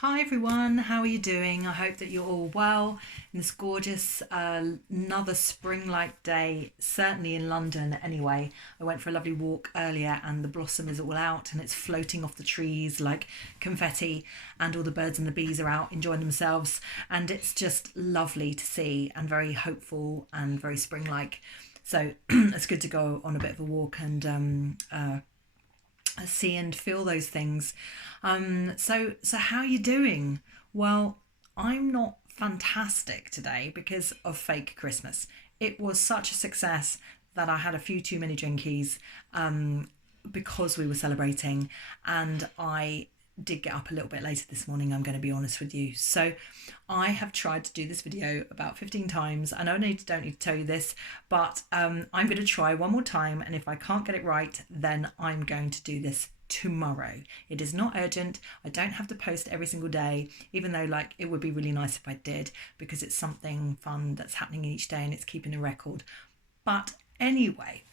Hi everyone, how are you doing? I hope that you're all well in this gorgeous another spring-like day, certainly in London anyway. I went for a lovely walk earlier and the blossom is all out and it's floating off the trees like confetti, and all the birds and the bees are out enjoying themselves, and it's just lovely to see and very hopeful and very spring-like. So it's good to go on a bit of a walk and see and feel those things. So how are you doing? Well, I'm not fantastic today because of fake Christmas. It was such a success that I had a few too many drinkies because we were celebrating, and I did get up a little bit later this morning, I'm going to be honest with you. So I have tried to do this video about 15 times. I know I don't need to tell you this, but I'm going to try one more time, and if I can't get it right, then I'm going to do this tomorrow. It is not urgent. I don't have to post every single day, even though like it would be really nice if I did, because it's something fun that's happening each day and it's keeping a record. But anyway,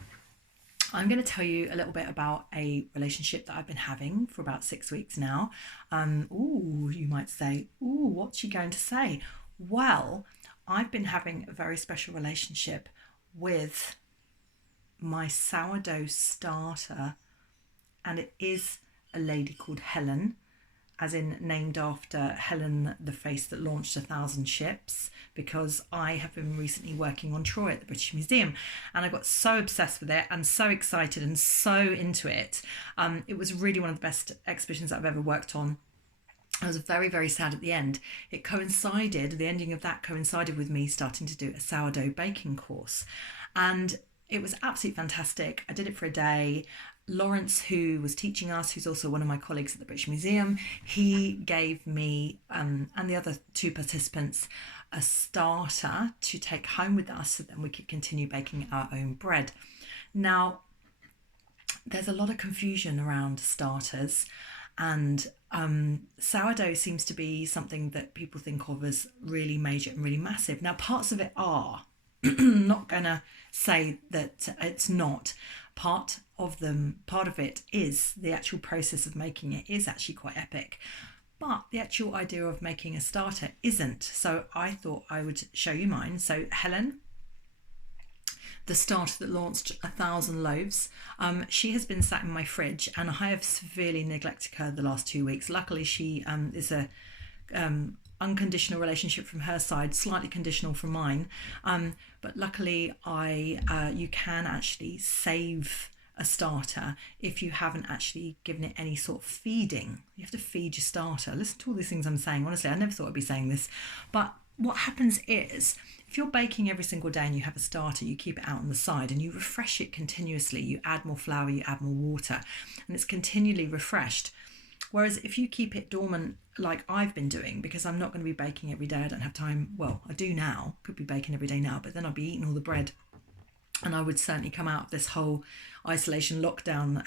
I'm going to tell you a little bit about a relationship that I've been having for about 6 weeks now. Ooh, you might say, ooh, what's she going to say? Well, I've been having a very special relationship with my sourdough starter, and it is a lady called Helen, as in named after Helen, the face that launched 1,000 ships, because I have been recently working on Troy at the British Museum, and I got so obsessed with it and so excited and so into it. It was really one of the best exhibitions that I've ever worked on. I was very, very sad at the end. The ending of that coincided with me starting to do a sourdough baking course, and it was absolutely fantastic. I did it for a day. Lawrence, who was teaching us, who's also one of my colleagues at the British Museum, he gave me and the other two participants a starter to take home with us so then we could continue baking our own bread. Now, there's a lot of confusion around starters, and sourdough seems to be something that people think of as really major and really massive. Now, parts of it are. I'm not gonna say that it's not. Part of it is the actual process of making it is actually quite epic, but the actual idea of making a starter isn't. So I thought I would show you mine. So Helen, the starter that launched 1,000 loaves, she has been sat in my fridge, and I have severely neglected her the last 2 weeks. Luckily, she is a unconditional relationship from her side, slightly conditional from mine, but luckily you can actually save a starter if you haven't actually given it any sort of feeding. You have to feed your starter. Listen to all these things I'm saying. Honestly, I never thought I'd be saying this, but what happens is, if you're baking every single day and you have a starter, you keep it out on the side and you refresh it continuously. You add more flour, you add more water, and it's continually refreshed. Whereas if you keep it dormant like I've been doing, because I'm not going to be baking every day, I don't have time. Well, I do now, could be baking every day now, but then I'd be eating all the bread, and I would certainly come out of this whole isolation lockdown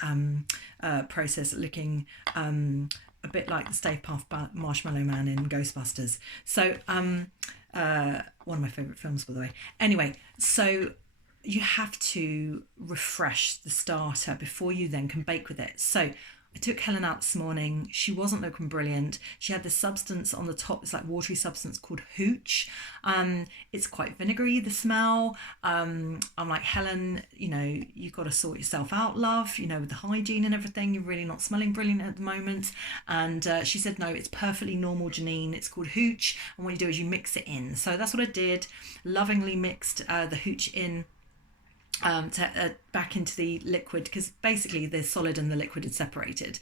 process looking a bit like the Stay Puft Marshmallow Man in Ghostbusters. So one of my favourite films, by the way. Anyway, so you have to refresh the starter before you then can bake with it. So I took Helen out this morning. She wasn't looking brilliant. She had this substance on the top, it's like watery substance called hooch. It's quite vinegary, the smell. I'm like, Helen, you've got to sort yourself out, love, with the hygiene and everything. You're really not smelling brilliant at the moment. And she said, no, it's perfectly normal, Janine. It's called hooch. And what you do is you mix it in. So that's what I did. Lovingly mixed the hooch in back into the liquid, because basically the solid and the liquid had separated,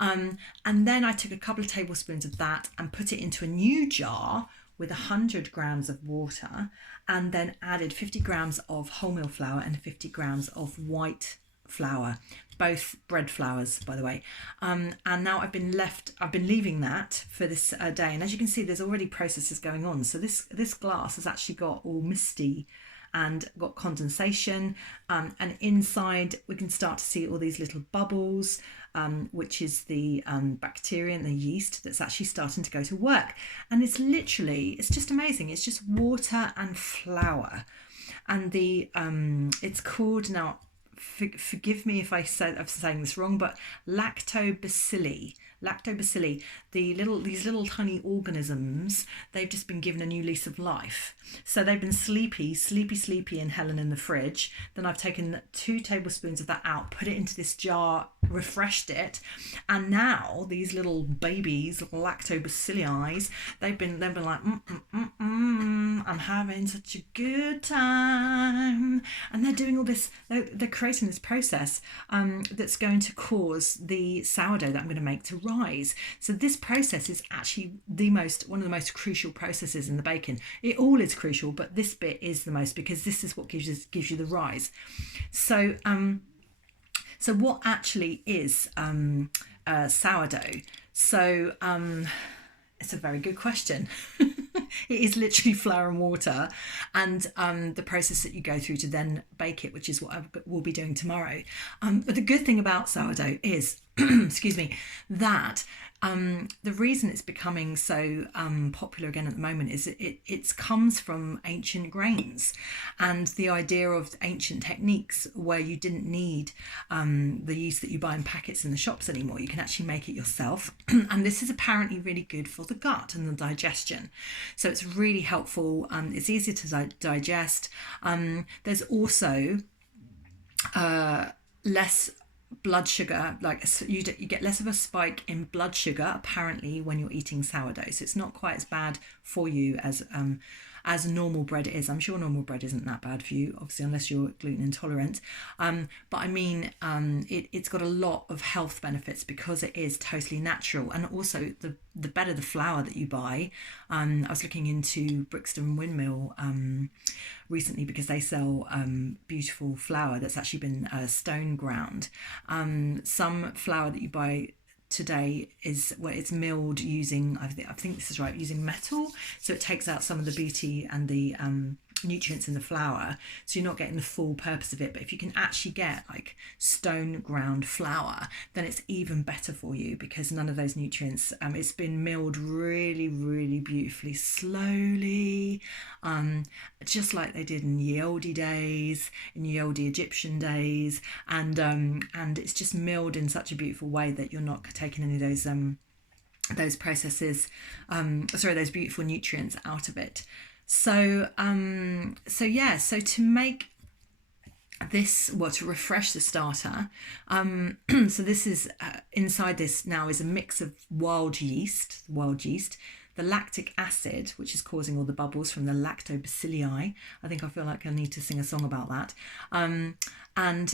and then I took a couple of tablespoons of that and put it into a new jar with 100 grams of water, and then added 50 grams of wholemeal flour and 50 grams of white flour, both bread flours, by the way. And now I've been leaving that for this day, and as you can see, there's already processes going on. So this glass has actually got all misty and got condensation, and inside we can start to see all these little bubbles, which is the bacteria and the yeast that's actually starting to go to work. And it's just amazing. It's just water and flour, and it's called, now forgive me if I'm saying this wrong, but lactobacilli. lactobacilli, these little tiny organisms, they've just been given a new lease of life. So they've been sleepy in Helen in the fridge. Then I've taken 2 tablespoons of that out, put it into this jar, refreshed it, and now these little babies, lactobacilli, they've been like, I'm having such a good time, and they're doing all this. They're creating this process that's going to cause the sourdough that I'm going to make to rise. So this process is actually one of the most crucial processes in the baking. It all is crucial, but this bit is the most, because this is what gives you the rise. So so what actually is sourdough? So it's a very good question. It is literally flour and water, and the process that you go through to then bake it, which is what we'll be doing tomorrow. But the good thing about sourdough is, excuse me, that the reason it's becoming so popular again at the moment is it comes from ancient grains, and the idea of ancient techniques where you didn't need the yeast that you buy in packets in the shops anymore. You can actually make it yourself, and this is apparently really good for the gut and the digestion. So it's really helpful. It's easier to digest. There's also less blood sugar, like you get less of a spike in blood sugar apparently when you're eating sourdough, so it's not quite as bad for you as normal bread is. I'm sure normal bread isn't that bad for you, obviously, unless you're gluten intolerant, but I mean it's got a lot of health benefits because it is totally natural. And also the better the flour that you buy, I was looking into Brixton Windmill recently because they sell beautiful flour that's actually been stone ground. Some flour that you buy today is where it's milled using, I think this is right, using metal, so it takes out some of the beauty and the nutrients in the flour, so you're not getting the full purpose of it. But if you can actually get like stone ground flour, then it's even better for you, because none of those nutrients, it's been milled really, really beautifully, slowly, just like they did in ye olde days, in ye olde Egyptian days, and it's just milled in such a beautiful way that you're not taking any of those processes, those beautiful nutrients out of it. So so to make this, to refresh the starter, so this is inside this now is a mix of wild yeast, the lactic acid, which is causing all the bubbles from the lactobacilli. I feel like I need to sing a song about that. And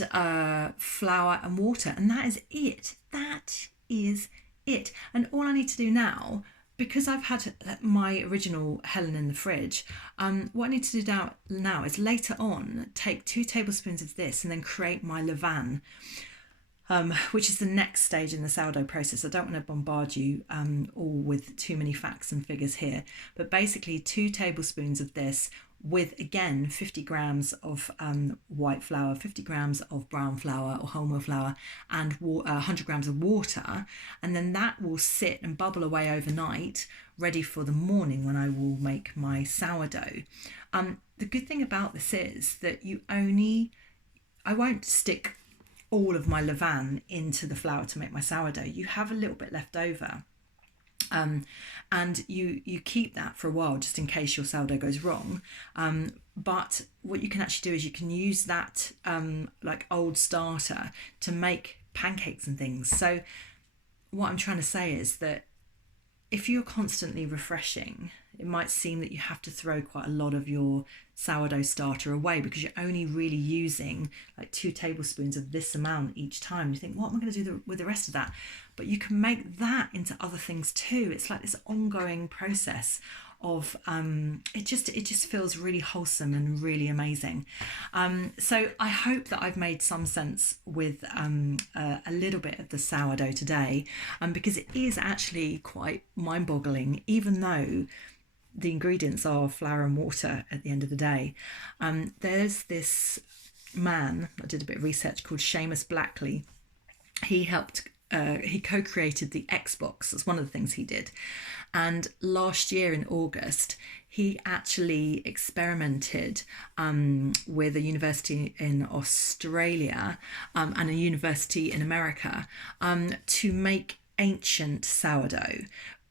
flour and water, and that is it. That is it. And all I need to do now, because I've had my original Helen in the fridge, what I need to do now is later on take 2 tablespoons of this and then create my levain, which is the next stage in the sourdough process. I don't want to bombard you all with too many facts and figures here, but basically 2 tablespoons of this with, again, 50 grams of white flour, 50 grams of brown flour or wholemeal flour, and 100 grams of water, and then that will sit and bubble away overnight, ready for the morning when I will make my sourdough. The good thing about this is that I won't stick all of my levain into the flour to make my sourdough. You have a little bit left over, and you keep that for a while just in case your sourdough goes wrong. But what you can actually do is you can use that like old starter to make pancakes and things. So what I'm trying to say is that if you're constantly refreshing, it might seem that you have to throw quite a lot of your sourdough starter away because you're only really using like 2 tablespoons of this amount each time. You think, what am I going to do with the rest of that? But you can make that into other things too. It's like this ongoing process of it just feels really wholesome and really amazing. So I hope that I've made some sense with a little bit of the sourdough today, because it is actually quite mind-boggling, even though the ingredients are flour and water at the end of the day. There's this man, I did a bit of research, called Seamus Blackley. He co-created the Xbox. That's one of the things he did. And last year in August, he actually experimented with a university in Australia and a university in America to make ancient sourdough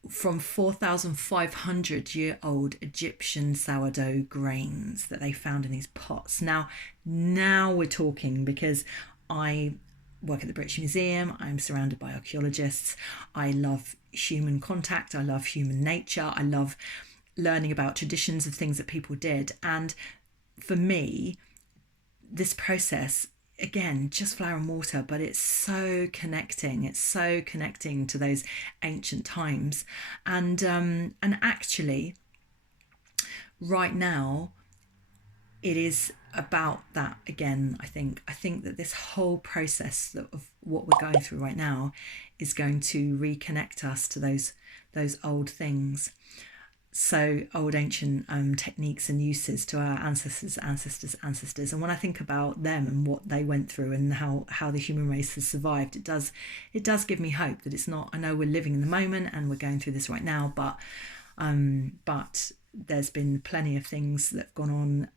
from 4,500-year-old Egyptian sourdough grains that they found in these pots. Now we're talking, because I work at the British Museum. I'm surrounded by archaeologists. I love human contact. I love human nature. I love learning about traditions of things that people did. And for me, this process, again, just flour and water, but it's so connecting. It's so connecting to those ancient times. And actually, right now, it is about that again. I think that this whole process of what we're going through right now is going to reconnect us to those old things. So old ancient techniques and uses to our ancestors. And when I think about them and what they went through and how the human race has survived, it does give me hope that it's not, I know we're living in the moment and we're going through this right now, but there's been plenty of things that have gone on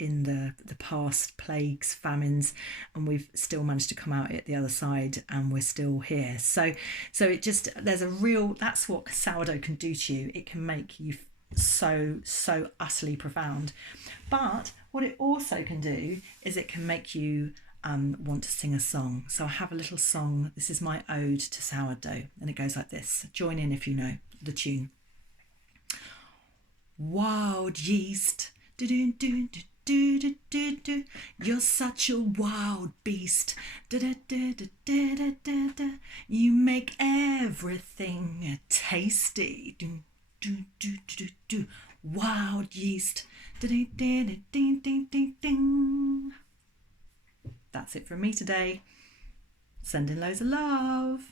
in the past, plagues, famines, and we've still managed to come out at the other side, and we're still here. So it just, there's a real, that's what sourdough can do to you. It can make you so utterly profound. But what it also can do is it can make you want to sing a song. So I have a little song. This is my ode to sourdough, and it goes like this. Join in if you know the tune. Wild yeast, do-do-do-do-do-do-do. You're such a wild beast. Da-da-da-da-da-da-da. You make everything tasty. Do-do-do-do-do. Wild yeast. Da-da-da-da-ding-ding-ding-ding. That's it from me today. Sending loads of love.